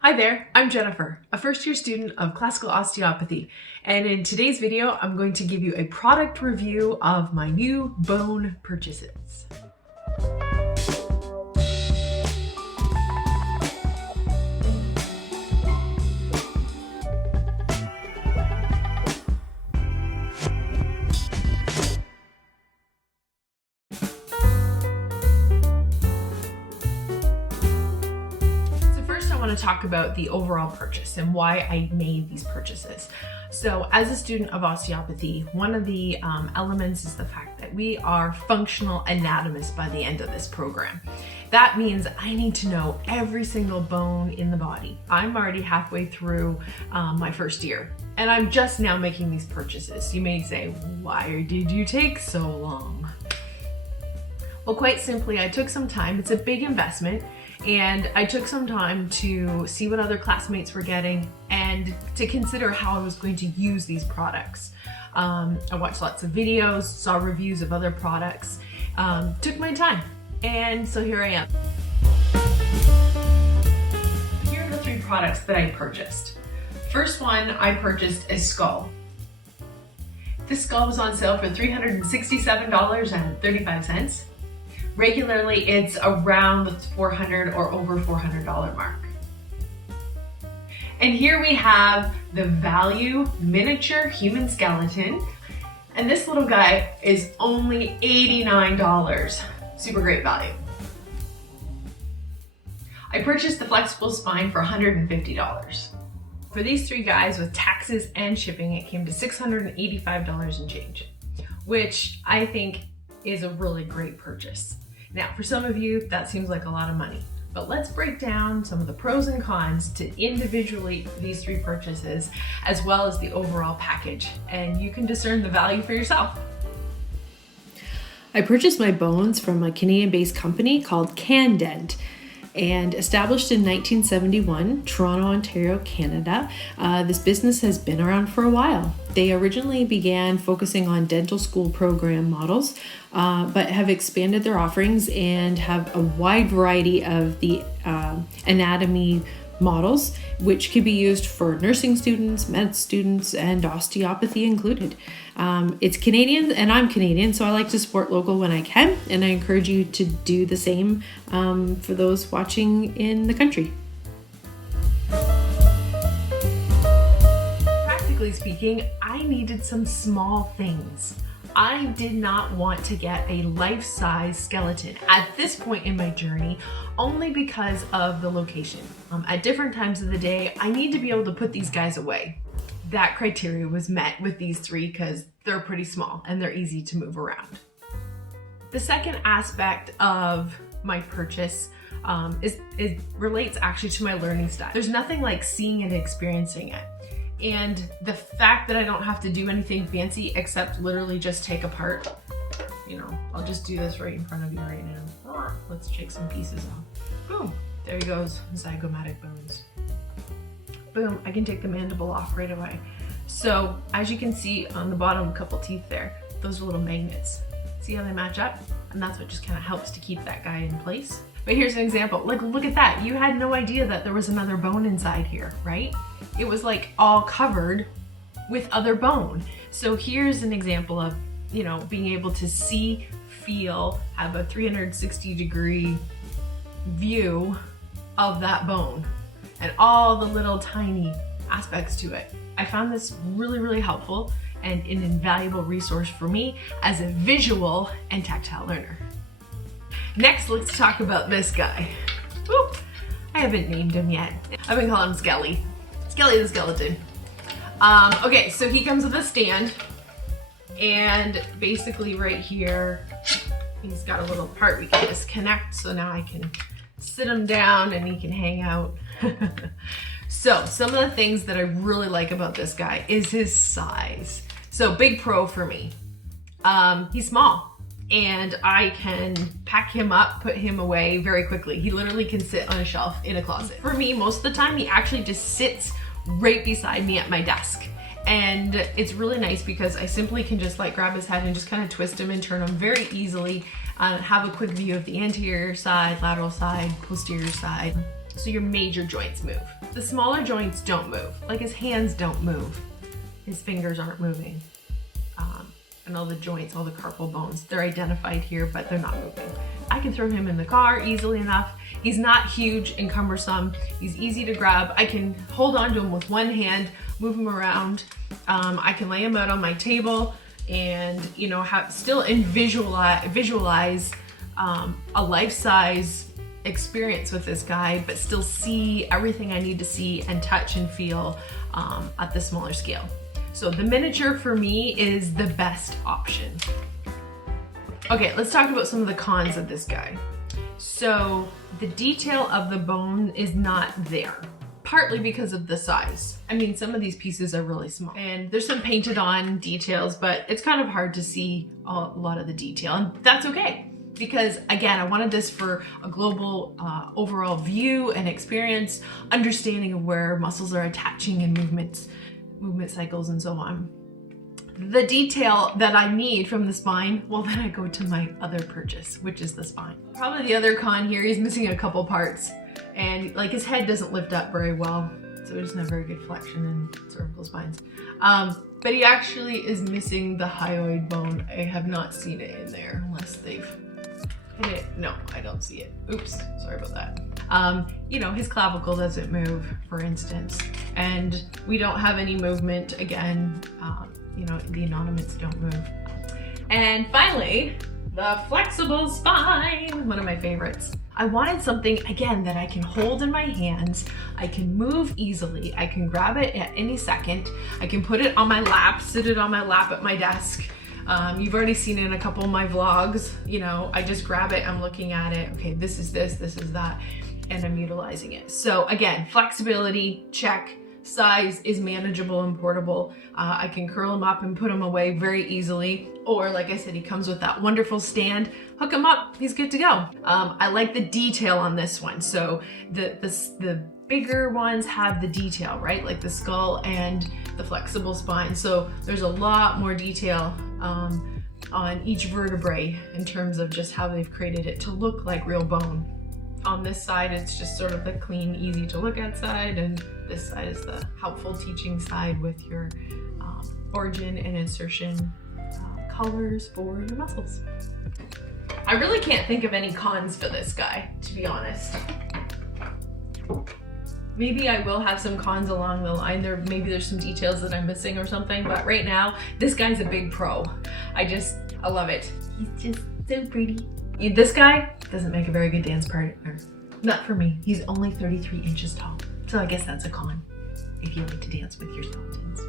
Hi there, I'm Jennifer, a first-year student of classical osteopathy, and in today's video I'm going to give you a product review of my new bone purchases. I want to talk about the overall purchase and why I made these purchases. So as a student of osteopathy, one of the elements is the fact that we are functional anatomists by the end of this program. That means I need to know every single bone in the body. I'm already halfway through my first year and I'm just now making these purchases. You may say, why did you take so long? Well, quite simply, I took some time. It's a big investment. And I took some time to see what other classmates were getting and to consider how I was going to use these products. I watched lots of videos, saw reviews of other products, took my time, and so here I am. Here are the three products that I purchased. First one, I purchased a skull. This skull was on sale for $367.35. Regularly, it's around the $400 or over $400 mark. And here we have the Value Miniature Human Skeleton. And this little guy is only $89. Super great value. I purchased the flexible spine for $150. For these three guys with taxes and shipping, it came to $685 and change, which I think is a really great purchase. Now, for some of you, that seems like a lot of money, but let's break down some of the pros and cons to individually these three purchases, as well as the overall package, and you can discern the value for yourself. I purchased my bones from a Canadian-based company called CANDENT. And established in 1971, Toronto, Ontario, Canada, this business has been around for a while. They originally began focusing on dental school program models, but have expanded their offerings and have a wide variety of the anatomy models, which can be used for nursing students, med students, and osteopathy included. It's Canadian, and I'm Canadian, so I like to support local when I can, and I encourage you to do the same for those watching in the country. Practically speaking, I needed some small things. I did not want to get a life-size skeleton at this point in my journey, only because of the location. At different times of the day, I need to be able to put these guys away. That criteria was met with these three because they're pretty small and they're easy to move around. The second aspect of my purchase it relates actually to my learning style. There's nothing like seeing and experiencing it. And the fact that I don't have to do anything fancy except literally just take apart, I'll just do this right in front of you right now. Let's take some pieces off. Boom, there he goes, zygomatic bones. Boom, I can take the mandible off right away. So as you can see on the bottom, a couple teeth there, those are little magnets. See how they match up? And that's what just kind of helps to keep that guy in place. But here's an example, like look at that. You had no idea that there was another bone inside here, right? It was like all covered with other bone. So here's an example of, being able to see, feel, have a 360-degree view of that bone and all the little tiny aspects to it. I found this really, really helpful and an invaluable resource for me as a visual and tactile learner. Next, let's talk about this guy. Woo! I haven't named him yet. I've been calling him Skelly. Skelly the skeleton. Okay, so he comes with a stand, and basically right here, he's got a little part we can disconnect, so now I can sit him down and he can hang out. So some of the things that I really like about this guy is his size. So big pro for me. He's small and I can pack him up, put him away very quickly. He literally can sit on a shelf in a closet. For me, most of the time, he actually just sits right beside me at my desk. And it's really nice because I simply can just like grab his head and just kind of twist him and turn him very easily. have a quick view of the anterior side, lateral side, posterior side. So your major joints move. The smaller joints don't move. Like his hands don't move. His fingers aren't moving. And all the joints, all the carpal bones, they're identified here, but they're not moving. I can throw him in the car easily enough. He's not huge and cumbersome. He's easy to grab. I can hold on to him with one hand, move him around. I can lay him out on my table and, you know, visualize a life-size experience with this guy, but still see everything I need to see and touch and feel at the smaller scale. So the miniature for me is the best option. Okay, let's talk about some of the cons of this guy. So the detail of the bone is not there, partly because of the size. I mean, some of these pieces are really small and there's some painted on details, but it's kind of hard to see a lot of the detail, and that's okay. Because again, I wanted this for a global overall view and experience, understanding of where muscles are attaching and movement cycles and so on. The detail that I need from the spine, well, then I go to my other purchase, which is the spine. Probably the other con here, he's missing a couple parts, and like his head doesn't lift up very well, so he doesn't have very good flexion in cervical spines. But he actually is missing the hyoid bone. I have not seen it in there unless they've hit it. No, I don't see it. Oops, sorry about that. You know, his clavicle doesn't move, for instance, and we don't have any movement again. You know, the innominate don't move. And finally, the flexible spine, one of my favorites. I wanted something, again, that I can hold in my hands, I can move easily, I can grab it at any second, I can put it on my lap, sit it on my lap at my desk. You've already seen it in a couple of my vlogs. You know, I just grab it, I'm looking at it, okay, this is this is that, and I'm utilizing it. So again, flexibility, check. Size is manageable and portable. I can curl him up and put him away very easily. Or like I said, he comes with that wonderful stand, hook him up, he's good to go. I like the detail on this one. So the bigger ones have the detail, right? Like the skull and the flexible spine. So there's a lot more detail on each vertebrae in terms of just how they've created it to look like real bone. On this side, it's just sort of the clean, easy to look at side, and this side is the helpful teaching side with your origin and insertion colors for your muscles. I really can't think of any cons for this guy, to be honest. Maybe I will have some cons along the line. Maybe there's some details that I'm missing or something, but right now, this guy's a big pro. I love it. He's just so pretty. This guy doesn't make a very good dance partner. Not for me. He's only 33 inches tall. So I guess that's a con if you like to dance with your skeletons.